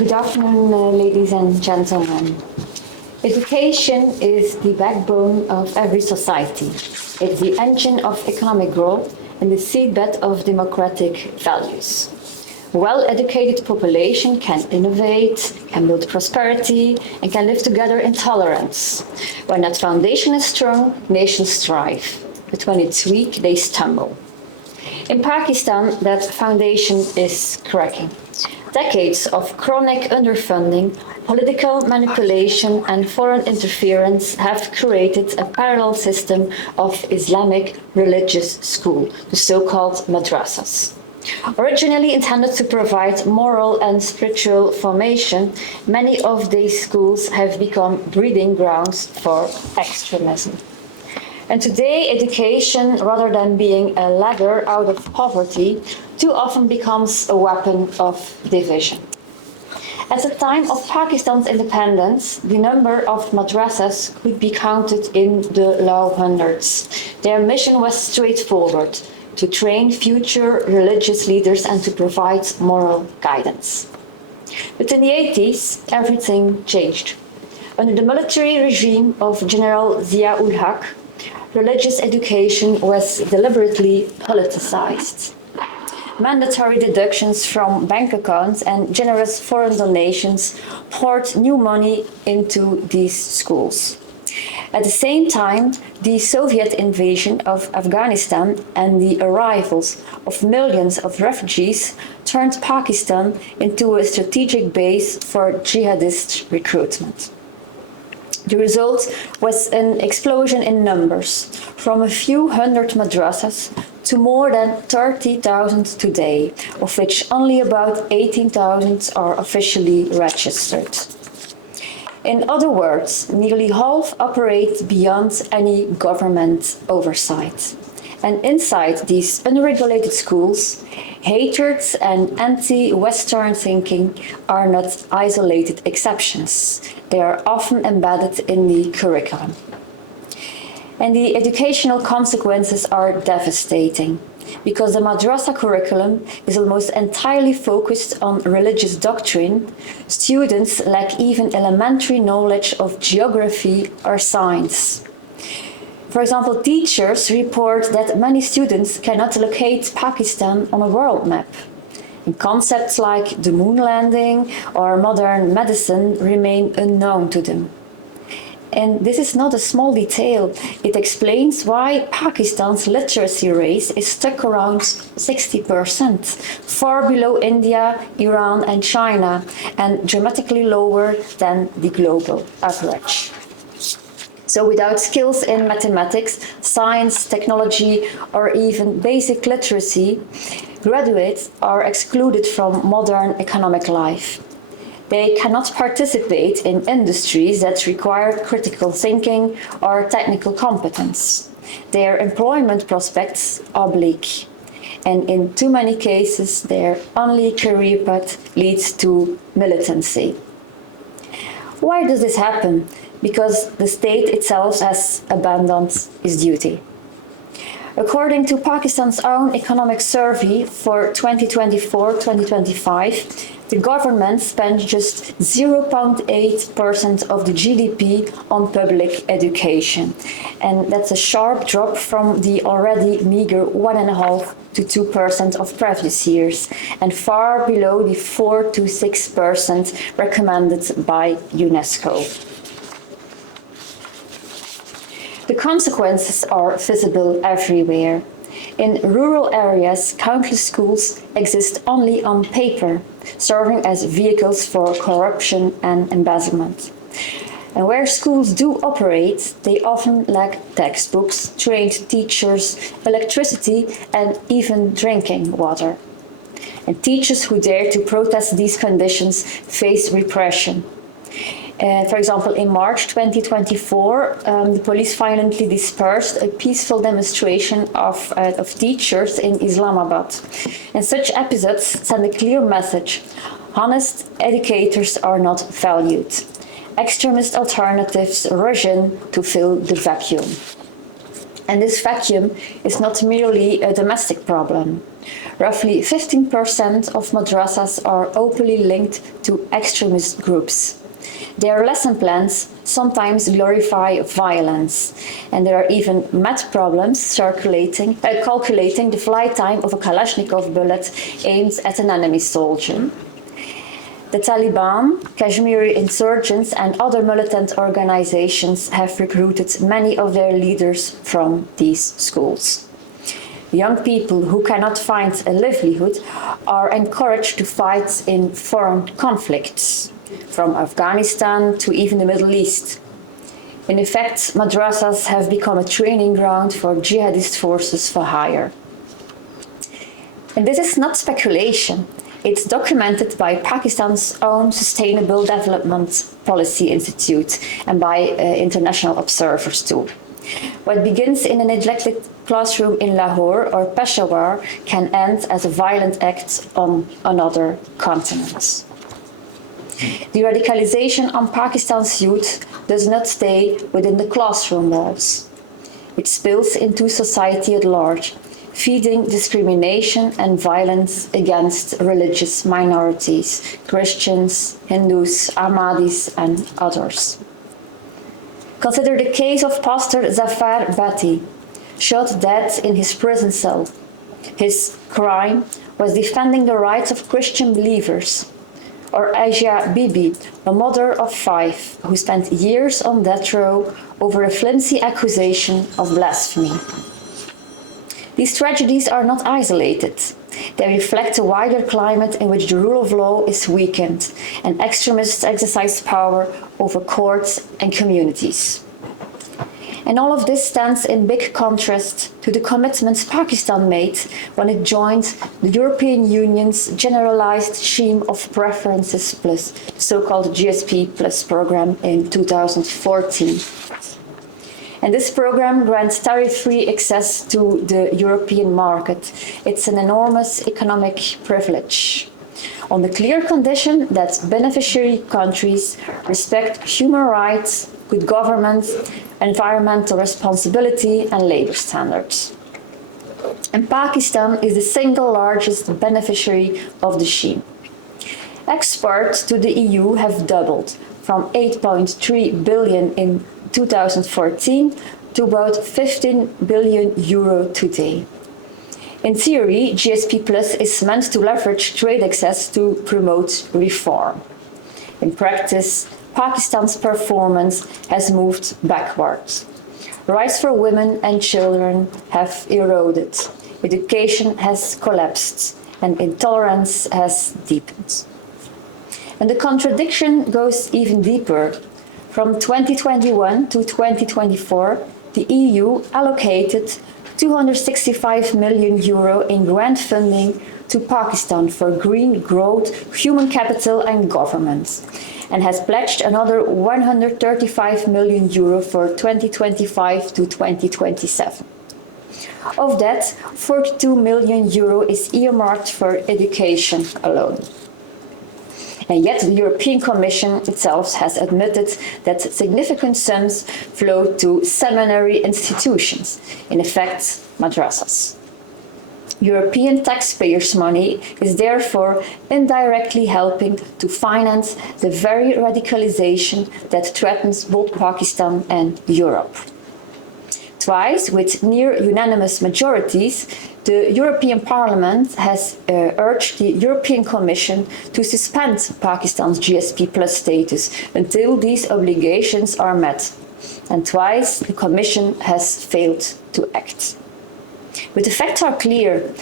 Good afternoon, ladies and gentlemen. Education is the backbone of every society. It's the engine of economic growth and the seedbed of democratic values. Well-educated population can innovate, can build prosperity, and can live together in tolerance. When that foundation is strong, nations thrive. But when it's weak, they stumble. In Pakistan, that foundation is cracking. Decades of chronic underfunding, political manipulation, and foreign interference have created a parallel system of Islamic religious school, the so-called Madrasas. Originally intended to provide moral and spiritual formation, many of these schools have become breeding grounds for extremism. And today, education, rather than being a ladder out of poverty, too often becomes a weapon of division. At the time of Pakistan's independence, the number of madrasas could be counted in the low hundreds. Their mission was straightforward: to train future religious leaders and to provide moral guidance. But in the 80s, everything changed. Under the military regime of General Zia-ul-Haq, religious education was deliberately politicized. Mandatory deductions from bank accounts and generous foreign donations poured new money into these schools. At the same time, the Soviet invasion of Afghanistan and the arrivals of millions of refugees turned Pakistan into a strategic base for jihadist recruitment. The result was an explosion in numbers, from a few hundred madrasas to more than 30,000 today, of which only about 18,000 are officially registered. In other words, nearly half operate beyond any government oversight. And inside these unregulated schools, hatred and anti-Western thinking are not isolated exceptions. They are often embedded in the curriculum. And the educational consequences are devastating, because the madrasa curriculum is almost entirely focused on religious doctrine. Students lack even elementary knowledge of geography or science. For example, teachers report that many students cannot locate Pakistan on a world map. And concepts like the moon landing or modern medicine remain unknown to them. And this is not a small detail. It explains why Pakistan's literacy rate is stuck around 60%, far below India, Iran, and China, and dramatically lower than the global average. So without skills in mathematics, science, technology, or even basic literacy, graduates are excluded from modern economic life. They cannot participate in industries that require critical thinking or technical competence. Their employment prospects are bleak. And in too many cases, their only career path leads to militancy. Why does this happen? Because the state itself has abandoned its duty. According to Pakistan's own economic survey for 2024-2025, the government spent just 0.8% of the GDP on public education. And that's a sharp drop from the already meager 1.5% to 2% of previous years, and far below the 4 to 6% recommended by UNESCO. The consequences are visible everywhere. In rural areas, countless schools exist only on paper, serving as vehicles for corruption and embezzlement. And where schools do operate, they often lack textbooks, trained teachers, electricity, and even drinking water. And teachers who dare to protest these conditions face repression. For example, in March 2024, the police violently dispersed a peaceful demonstration of teachers in Islamabad. And such episodes send a clear message: honest educators are not valued. Extremist alternatives rush in to fill the vacuum. And this vacuum is not merely a domestic problem. Roughly 15% of madrasas are openly linked to extremist groups. Their lesson plans sometimes glorify violence, and there are even math problems calculating the flight time of a Kalashnikov bullet aimed at an enemy soldier. The Taliban, Kashmiri insurgents, and other militant organizations have recruited many of their leaders from these schools. Young people who cannot find a livelihood are encouraged to fight in foreign conflicts, from Afghanistan to even the Middle East. In effect, madrasas have become a training ground for jihadist forces for hire. And this is not speculation. It's documented by Pakistan's own Sustainable Development Policy Institute and by international observers too. What begins in a neglected classroom in Lahore or Peshawar can end as a violent act on another continent. The radicalization on Pakistan's youth does not stay within the classroom walls. It spills into society at large, feeding discrimination and violence against religious minorities, Christians, Hindus, Ahmadis, and others. Consider the case of Pastor Zafar Bhatti, shot dead in his prison cell. His crime was defending the rights of Christian believers. Or Asia Bibi, a mother of 5, who spent years on death row over a flimsy accusation of blasphemy. These tragedies are not isolated. They reflect a wider climate in which the rule of law is weakened and extremists exercise power over courts and communities. And all of this stands in big contrast to the commitments Pakistan made when it joined the European Union's generalized scheme of preferences plus, so-called GSP Plus program in 2014. And this program grants tariff-free access to the European market. It's an enormous economic privilege, on the clear condition that beneficiary countries respect human rights, good governance, environmental responsibility, and labor standards. And Pakistan is the single largest beneficiary of the scheme. Exports to the EU have doubled from 8.3 billion in 2014 to about 15 billion euro today. In theory, GSP Plus is meant to leverage trade access to promote reform. In practice, Pakistan's performance has moved backwards. Rights for women and children have eroded, education has collapsed, and intolerance has deepened. And the contradiction goes even deeper. From 2021 to 2024, the EU allocated 265 million euro in grant funding to Pakistan for green growth, human capital and governance, and has pledged another 135 million euro for 2025 to 2027. Of that, 42 million euro is earmarked for education alone. And yet the European Commission itself has admitted that significant sums flow to seminary institutions, in effect, madrasas. European taxpayers' money is therefore indirectly helping to finance the very radicalization that threatens both Pakistan and Europe. Twice, with near unanimous majorities, the European Parliament has urged the European Commission to suspend Pakistan's GSP Plus status until these obligations are met. And twice, the Commission has failed to act. But the facts are clear.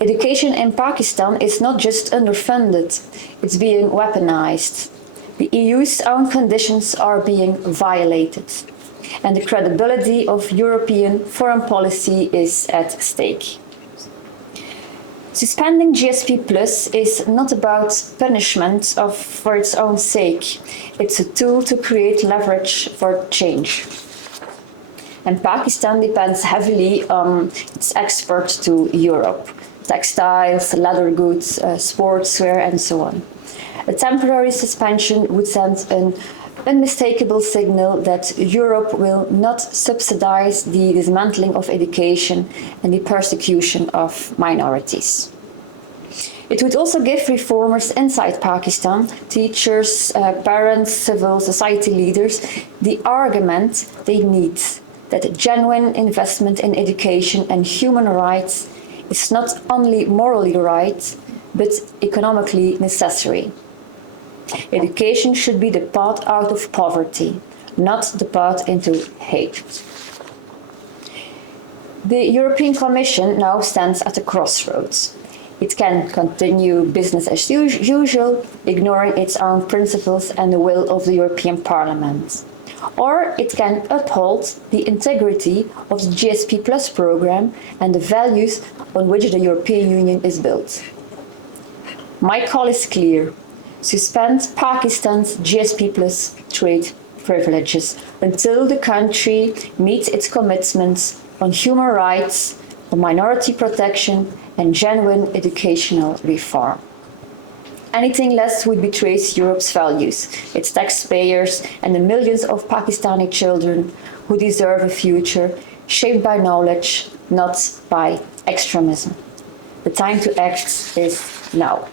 Education in Pakistan is not just underfunded, it's being weaponized. The EU's own conditions are being violated. And the credibility of European foreign policy is at stake. Suspending GSP Plus is not about punishment for its own sake. It's a tool to create leverage for change. And Pakistan depends heavily on its exports to Europe, textiles, leather goods, sportswear, and so on. A temporary suspension would send an unmistakable signal that Europe will not subsidize the dismantling of education and the persecution of minorities. It would also give reformers inside Pakistan, teachers, parents, civil society leaders, the argument they need that genuine investment in education and human rights is not only morally right, but economically necessary. Education should be the path out of poverty, not the path into hate. The European Commission now stands at a crossroads. It can continue business as usual, ignoring its own principles and the will of the European Parliament. Or it can uphold the integrity of the GSP Plus program and the values on which the European Union is built. My call is clear. Suspend Pakistan's GSP Plus trade privileges until the country meets its commitments on human rights, on minority protection, and genuine educational reform. Anything less would betray Europe's values, its taxpayers, and the millions of Pakistani children who deserve a future shaped by knowledge, not by extremism. The time to act is now.